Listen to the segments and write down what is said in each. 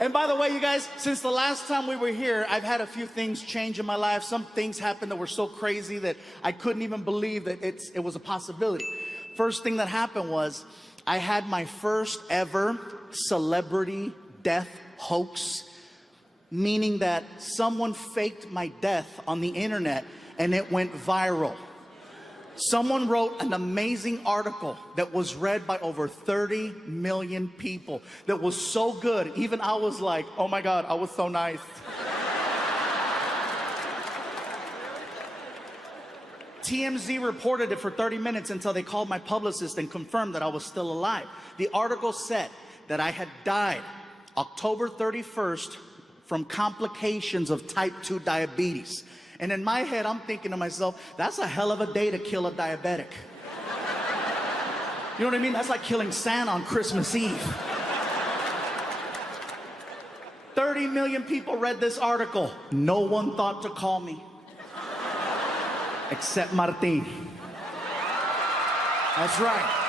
And by the way, you guys, since the last time we were here, I've had a few things change in my life. Some things happened that were so crazy that I couldn't even believe that it was a possibility. First thing that happened was I had my first ever celebrity death hoax, meaning that someone faked my death on the internet and it went viral. Someone wrote an amazing article that was read by over 30 million people that was so good, even I was like, oh my God, I was so nice. TMZ reported it for 30 minutes until they called my publicist and confirmed that I was still alive. The article said that I had died October 31st from complications of type 2 diabetes. And in my head, I'm thinking to myself, that's a hell of a day to kill a diabetic. You know what I mean? That's like killing Santa on Christmas Eve. 30 million people read this article. No one thought to call me. Except Martin. That's right.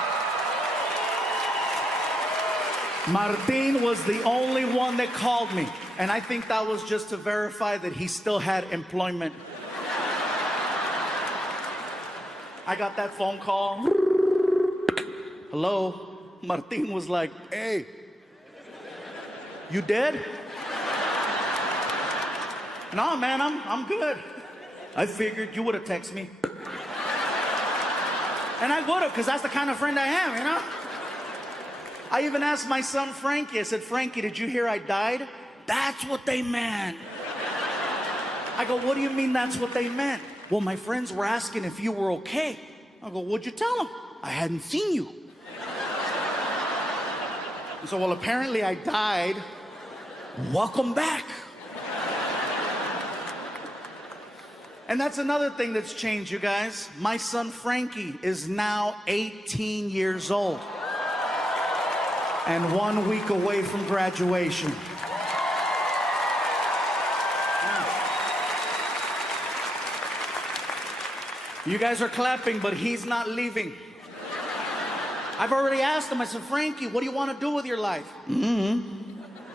Martin was the only one that called me. And I think that was just to verify that he still had employment. I got that phone call. Hello? Martin was like, hey, you dead? No, man, I'm good. I figured you would have texted me. And I would have, because that's the kind of friend I am, you know? I even asked my son Frankie, I said, Frankie, did you hear I died? That's what they meant. I go, what do you mean that's what they meant? Well, my friends were asking if you were okay. I go, what'd you tell them? I hadn't seen you. So, well, apparently I died. Welcome back. And that's another thing that's changed, you guys. My son Frankie is now 18 years old and 1 week away from graduation. You guys are clapping, but he's not leaving. I've already asked him, I said, Frankie, what do you want to do with your life?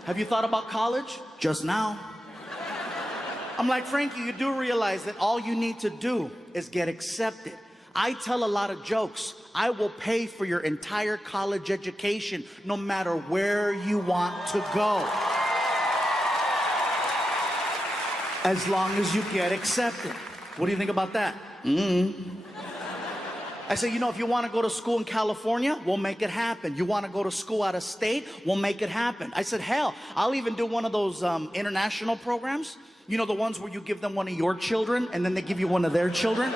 Have you thought about college? Just now. I'm like, Frankie, you do realize that all you need to do is get accepted. I tell a lot of jokes. I will pay for your entire college education, no matter where you want to go. As long as you get accepted. What do you think about that? I say, you know, if you want to go to school in California, we'll make it happen. You want to go to school out of state, we'll make it happen. I said, hell, I'll even do one of those international programs. You know, the ones where you give them one of your children and then they give you one of their children?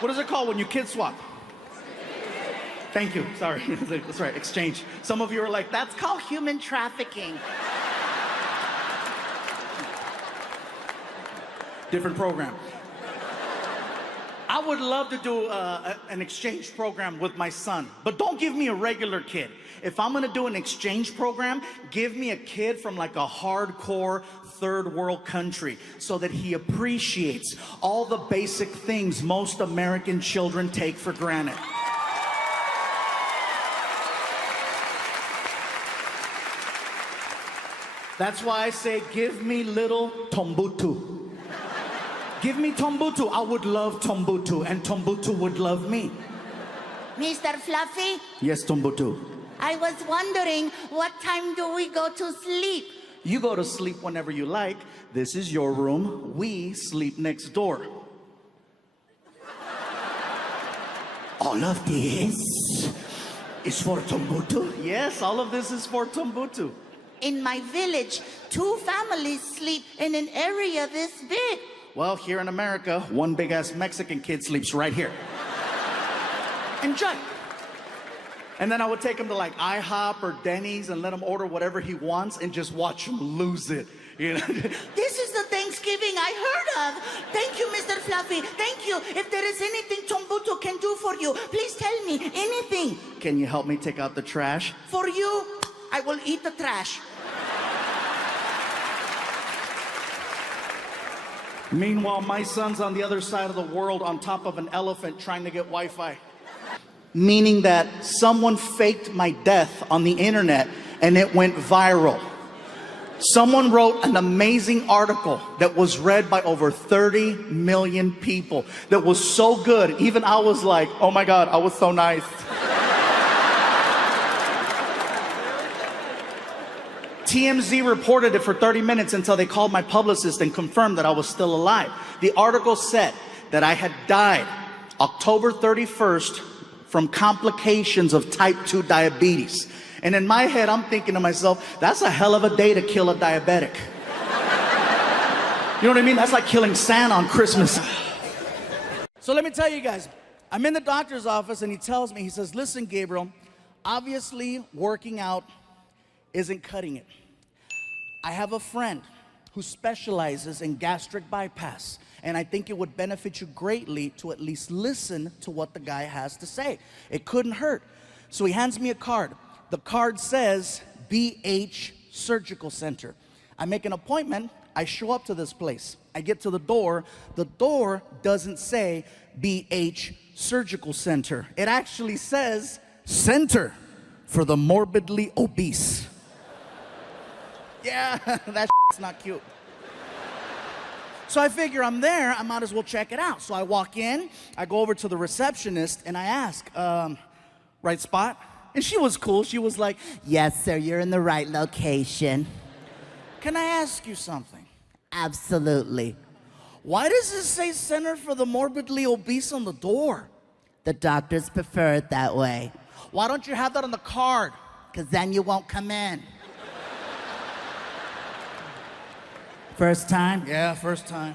What is it called when you kid swap? Thank you, sorry. That's right, exchange. Some of you are like, that's called human trafficking. Different program. I would love to do an exchange program with my son, but don't give me a regular kid. If I'm gonna do an exchange program, give me a kid from like a hardcore third world country so that he appreciates all the basic things most American children take for granted. That's why I say, give me little Tombutu. Give me Tombutu. I would love Tombutu, and Tombutu would love me. Mr. Fluffy? Yes, Tombutu. I was wondering, what time do we go to sleep? You go to sleep whenever you like. This is your room. We sleep next door. All of this is for Tombutu? Yes, all of this is for Tombutu. In my village, 2 families sleep in an area this big. Well, here in America, one big-ass Mexican kid sleeps right here. Enjoy. And then I would take him to like IHOP or Denny's and let him order whatever he wants and just watch him lose it. You know? This is the Thanksgiving I heard of. Thank you, Mr. Fluffy. Thank you. If there is anything Tombutu can do for you, please tell me anything. Can you help me take out the trash? For you, I will eat the trash. Meanwhile, my son's on the other side of the world on top of an elephant trying to get Wi-Fi. Meaning that someone faked my death on the internet and it went viral. Someone wrote an amazing article that was read by over 30 million people that was so good. Even I was like, oh my God, I was so nice. TMZ reported it for 30 minutes until they called my publicist and confirmed that I was still alive. The article said that I had died October 31st from complications of type 2 diabetes. And in my head, I'm thinking to myself, that's a hell of a day to kill a diabetic. You know what I mean? That's like killing Santa on Christmas. So let me tell you guys, I'm in the doctor's office and he tells me, he says, listen, Gabriel, obviously working out isn't cutting it. I have a friend who specializes in gastric bypass, and I think it would benefit you greatly to at least listen to what the guy has to say. It couldn't hurt. So he hands me a card. The card says BH Surgical Center. I make an appointment. I show up to this place. I get to the door. The door doesn't say BH Surgical Center. It actually says Center for the Morbidly Obese. Yeah, that shit's not cute. So I figure I'm there, I might as well check it out. So I walk in, I go over to the receptionist, and I ask, right spot? And she was cool. She was like, yes, sir, you're in the right location. Can I ask you something? Absolutely. Why does it say Center for the Morbidly Obese on the door? The doctors prefer it that way. Why don't you have that on the card? Because then you won't come in. First time? Yeah, first time.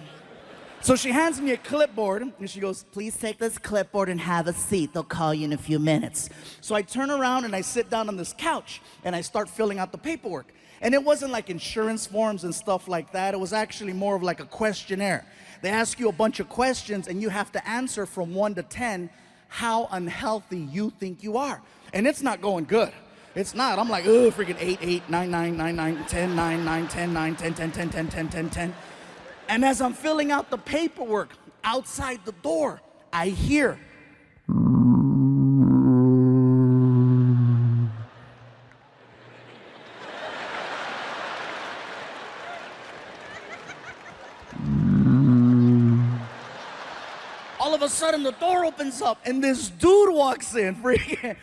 So she hands me a clipboard and she goes, please take this clipboard and have a seat. They'll call you in a few minutes. So I turn around and I sit down on this couch and I start filling out the paperwork. And it wasn't like insurance forms and stuff like that. It was actually more of like a questionnaire. They ask you a bunch of questions and you have to answer from 1 to 10 how unhealthy you think you are. And it's not going good. It's not. I'm like, oh, freaking 8, 8, 9, 9, 9, 9, 10, 9, 9, 10, 9, 10, 10, 10, 10, 10, 10, 10. And as I'm filling out the paperwork outside the door, I hear. All of a sudden, the door opens up and this dude walks in, freaking.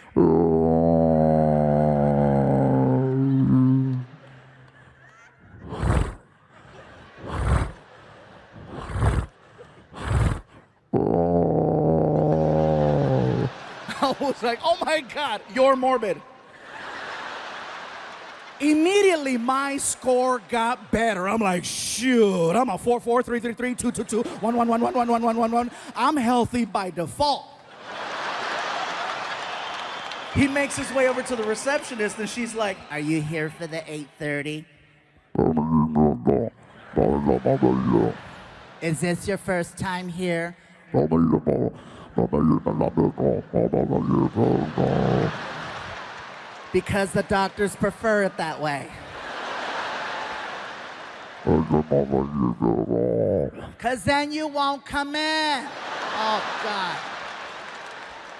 I was like, oh my God, you're morbid. Immediately, my score got better. I'm like, shoot, I'm a 4, 4, 3, 3, 3, 2, 2, 2, 1, 1, 1, 1, 1, 1, 1, 1, 1. I'm healthy by default. He makes his way over to the receptionist and she's like, are you here for the 8:30? Is this your first time here? Because the doctors prefer it that way. Because then you won't come in. Oh, God.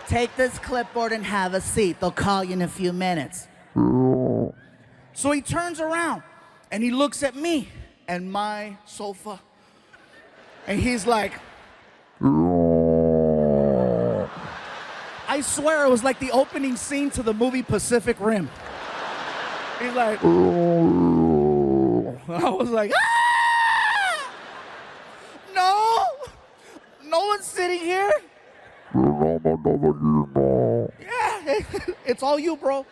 Take this clipboard and have a seat. They'll call you in a few minutes. So he turns around and he looks at me and my sofa. And he's like, I swear it was like the opening scene to the movie Pacific Rim. He's like, I was like, ah! No, no one's sitting here. Yeah, it's all you, bro.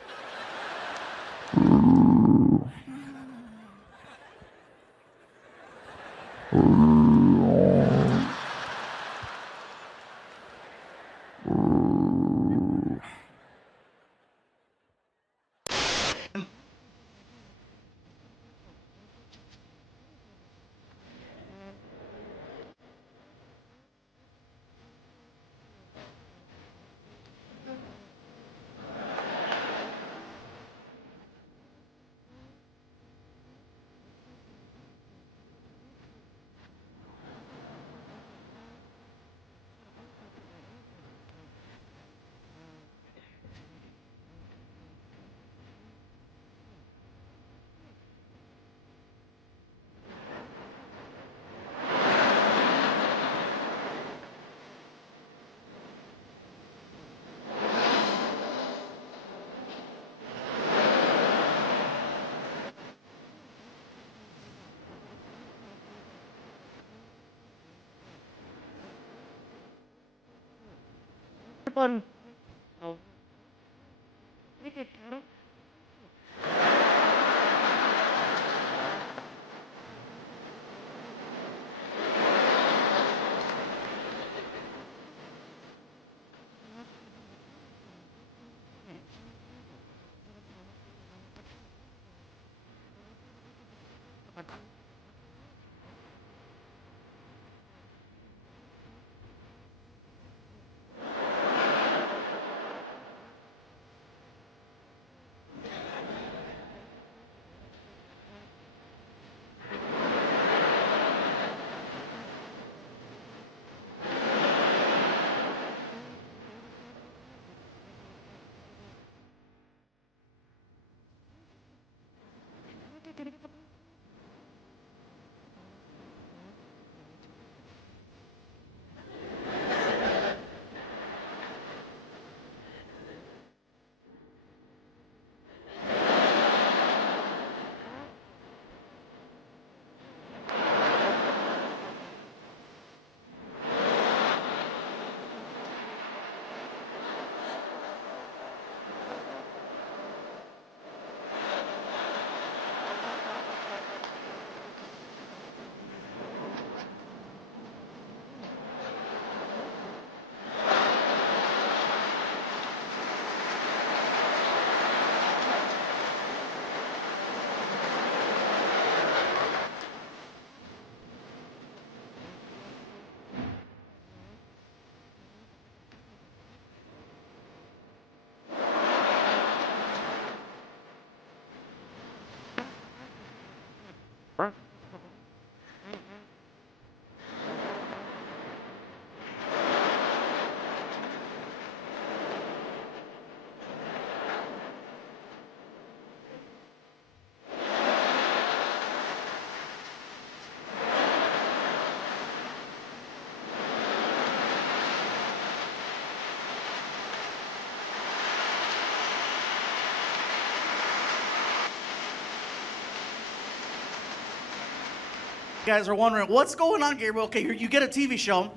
You guys are wondering, what's going on, Gabriel? Okay, you get a TV show.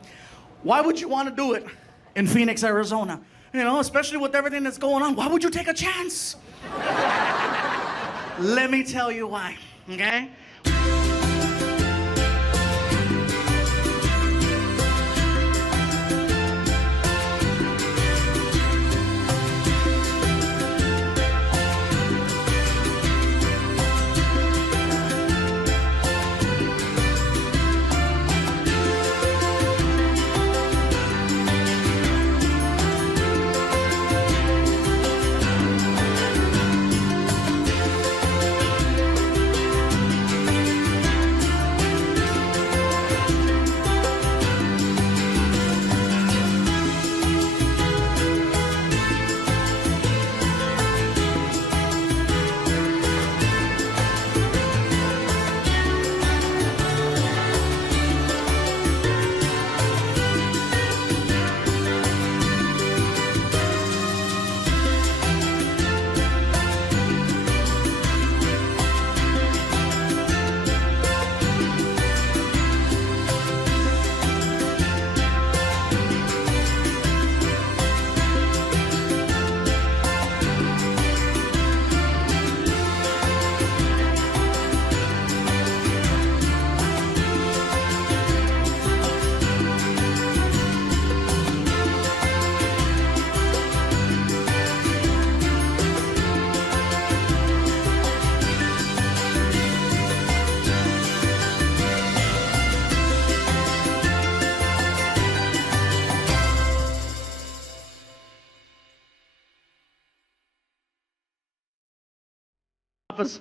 Why would you want to do it in Phoenix, Arizona? You know, especially with everything that's going on. Why would you take a chance? Let me tell you why, okay? Office.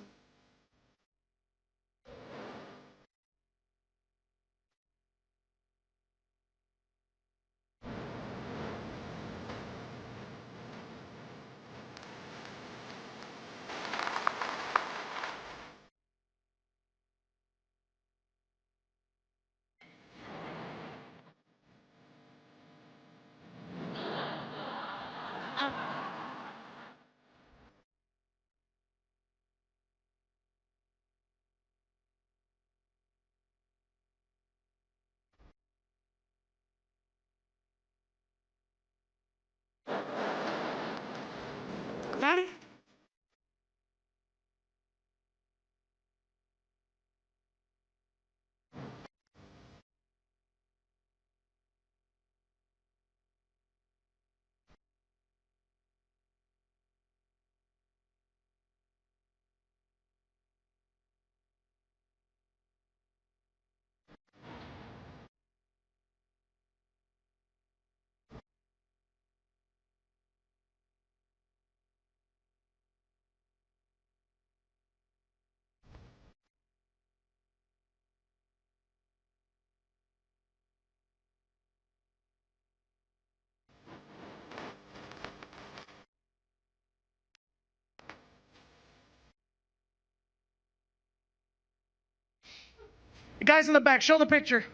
Guys in the back, show the picture.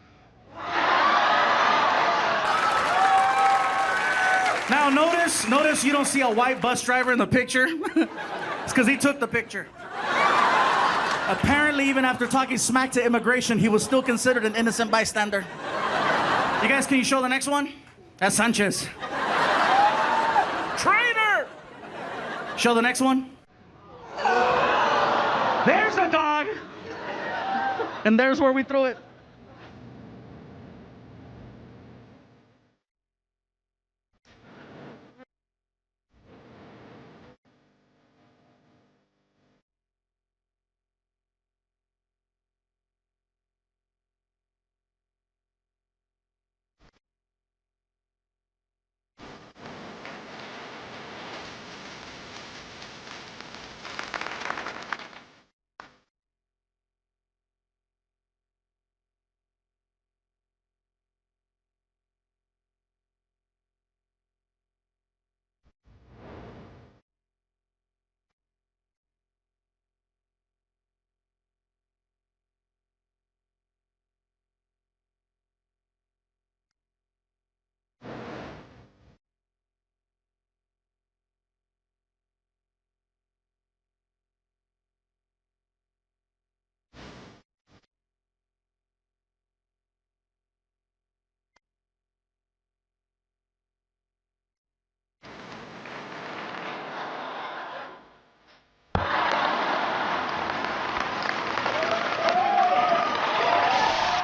Now notice you don't see a white bus driver in the picture. It's because he took the picture. Apparently, even after talking smack to immigration, he was still considered an innocent bystander. You guys, can you show the next one? That's Sanchez. Traitor! Show the next one. There's a dog. And there's where we throw it.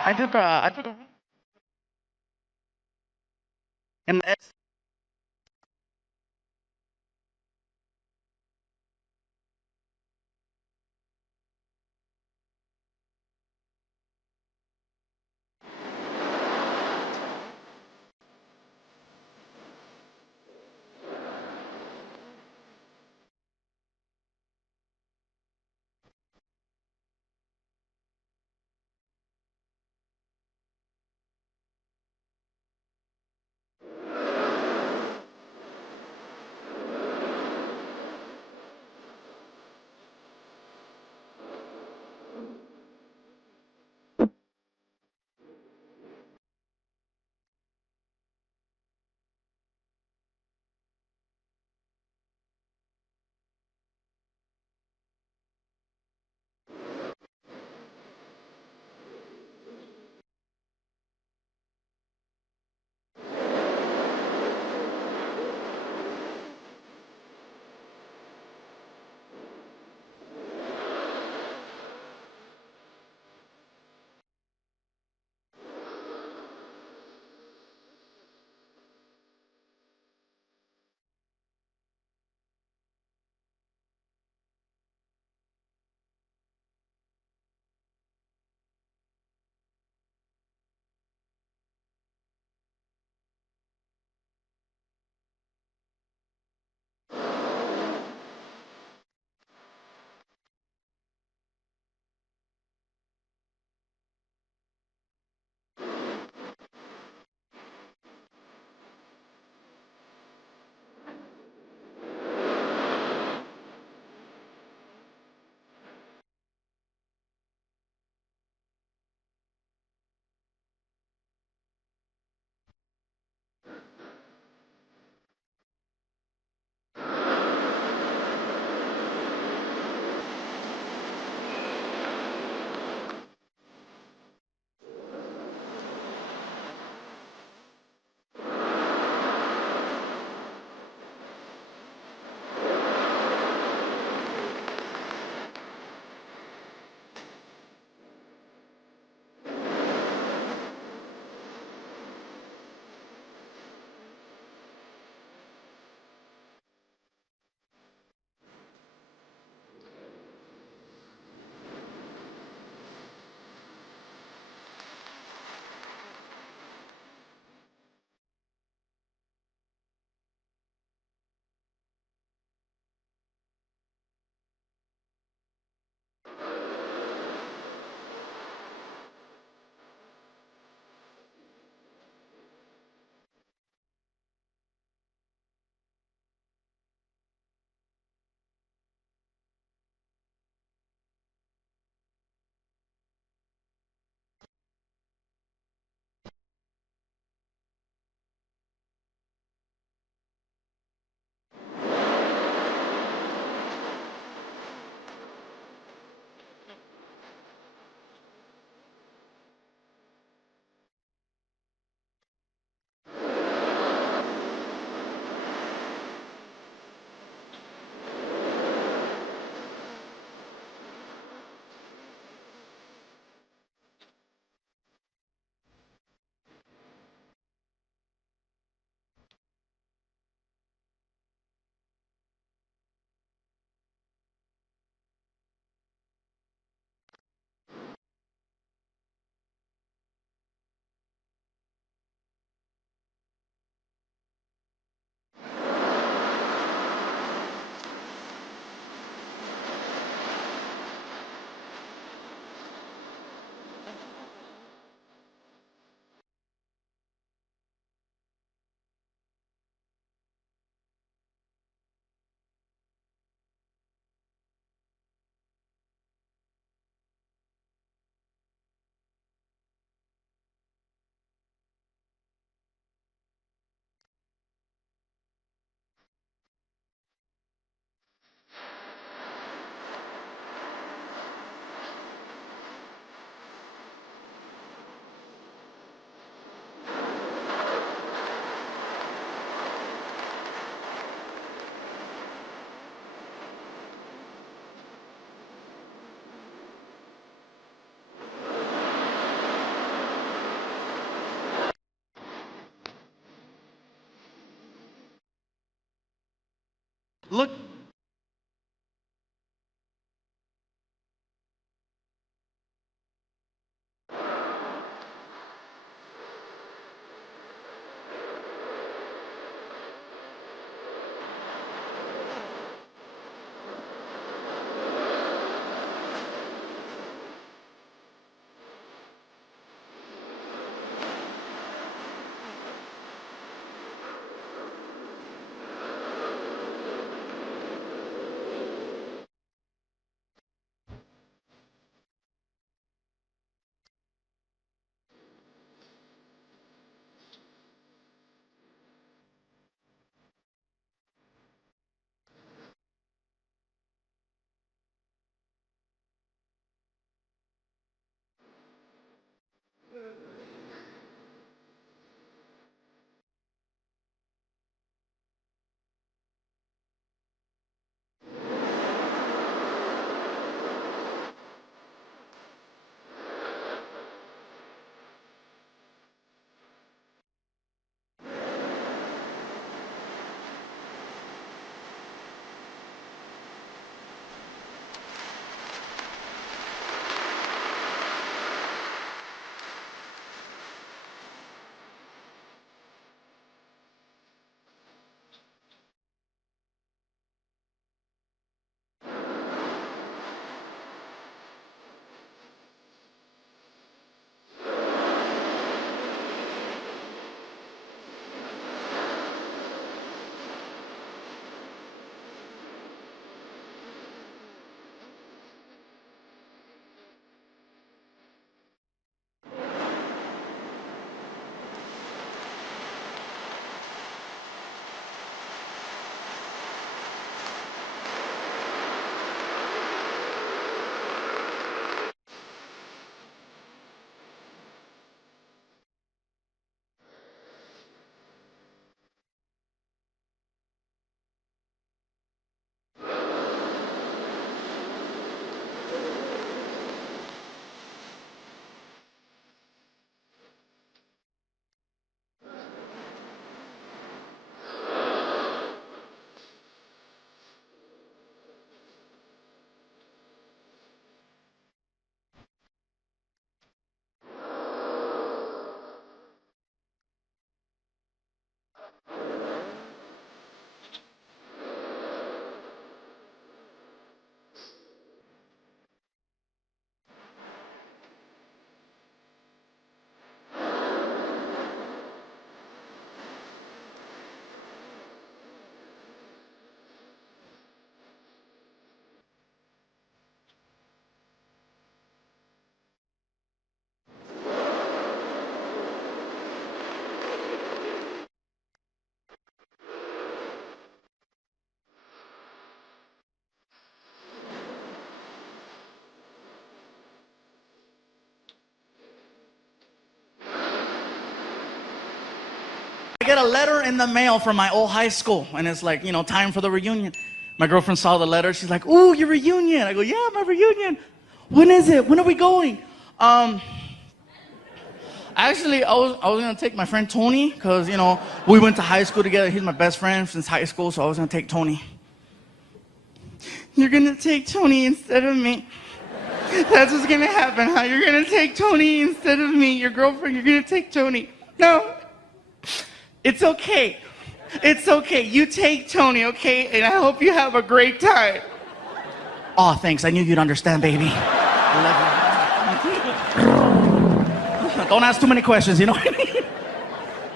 I took a and Look. I get a letter in the mail from my old high school, and it's like, time for the reunion. My girlfriend saw the letter. She's like, "Ooh, your reunion." I go, "Yeah, my reunion. When is it? When are we going?" Actually, I was gonna take my friend Tony, because we went to high school together. He's my best friend since high school, so I was gonna take Tony. "You're gonna take Tony instead of me. That's what's gonna happen, huh? You're gonna take Tony instead of me. Your girlfriend, you're gonna take Tony." "No, it's okay. It's okay. You take Tony, okay? And I hope you have a great time." "Oh, thanks. I knew you'd understand, baby. I love you." Don't ask too many questions, you know what I mean?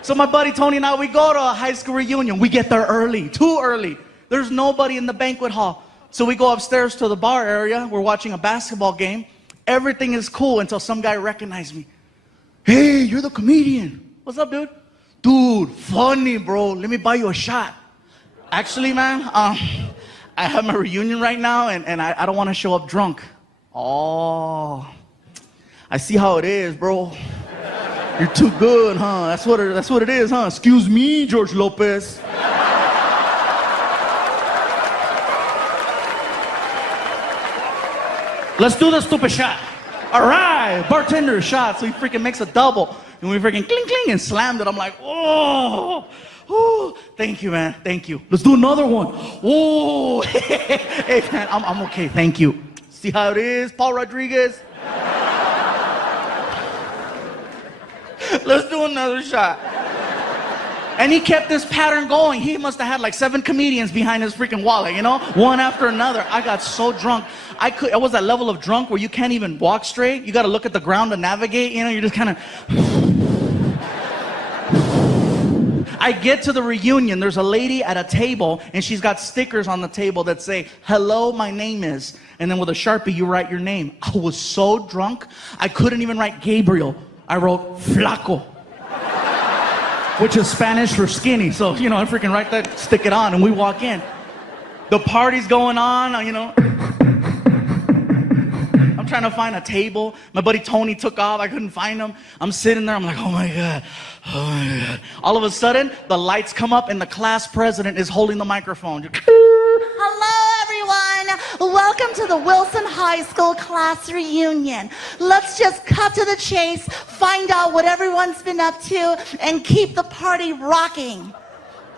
So my buddy Tony and I, we go to a high school reunion. We get there early, too early. There's nobody in the banquet hall. So we go upstairs to the bar area. We're watching a basketball game. Everything is cool until some guy recognized me. "Hey, you're the comedian." "What's up, dude?" "Dude, funny, bro. Let me buy you a shot." "Actually, man, I have my reunion right now, and I don't want to show up drunk." "Oh, I see how it is, bro. You're too good, huh? That's what it is, huh? Excuse me, George Lopez." "Let's do the stupid shot." "All right, bartender shot." So he freaking makes a double. And we freaking cling, cling, and slammed it. I'm like, "Oh, Ooh, thank you, man. Thank you. Let's do another one. Ooh, hey, man, I'm okay. Thank you. See how it is, Paul Rodriguez? Let's do another shot. And he kept this pattern going. He must have had like 7 comedians behind his freaking wallet, you know? One after another. I got so drunk. I was that level of drunk where you can't even walk straight. You got to look at the ground to navigate, you know? You're just kind of... I get to the reunion. There's a lady at a table, and she's got stickers on the table that say, "Hello, my name is." And then with a Sharpie, you write your name. I was so drunk, I couldn't even write Gabriel. I wrote Flaco, which is Spanish for skinny. So, you know, I freaking write that, stick it on, and we walk in. The party's going on, you know. I'm trying to find a table. My buddy Tony took off. I couldn't find him. I'm sitting there. I'm like, oh my God. Oh my God. All of a sudden, the lights come up, and the class president is holding the microphone. Hello, everyone. Welcome to the Wilson High School class reunion. Let's just cut to the chase, find out what everyone's been up to, and keep the party rocking.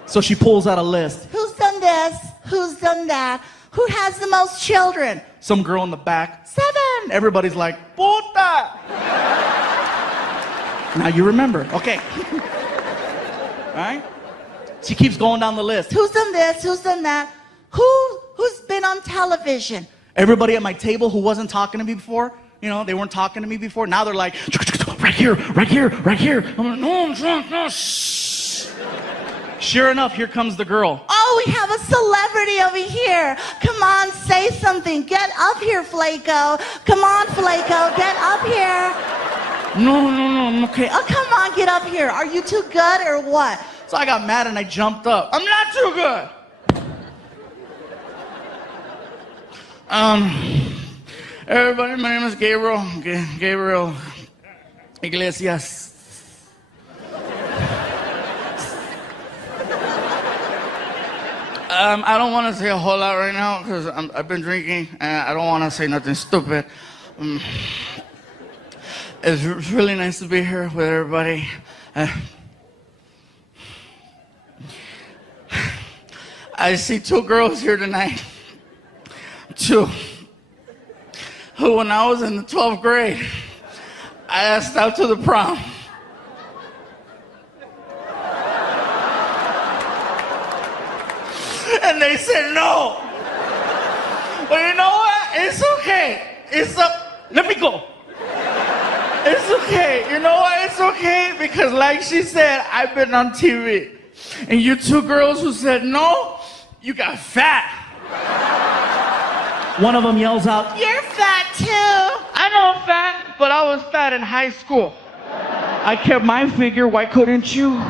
So she pulls out a list. Who's done this? Who's done that? Who has the most children? Some girl in the back. 7. Everybody's like, puta. Now you remember. Okay. All right? She keeps going down the list. Who's done this? Who's done that? Who's been on television? Everybody at my table who wasn't talking to me before, you know, they weren't talking to me before. Now they're like, right here, right here, right here. I'm like, no, I'm drunk, no, shh. Sure enough, here comes the girl. Oh, we have a celebrity over here. Come on, say something. Get up here, Flaco. Come on, Flaco, get up here. No, I'm okay. Oh, come on, get up here. Are you too good or what? So I got mad and I jumped up. I'm not too good. Everybody, my name is Gabriel Iglesias. I don't want to say a whole lot right now because I've been drinking and I don't want to say nothing stupid. It's really nice to be here with everybody. I see 2 girls here tonight. 2. Who, when I was in the 12th grade, I asked out to the prom. And they said no. But you know what? It's okay. Let me go. It's okay. You know what? It's okay because like she said, I've been on TV. And you 2 girls who said no, you got fat. One of them yells out, You're fat too. I know I'm fat, but I was fat in high school. I kept my figure, why couldn't you?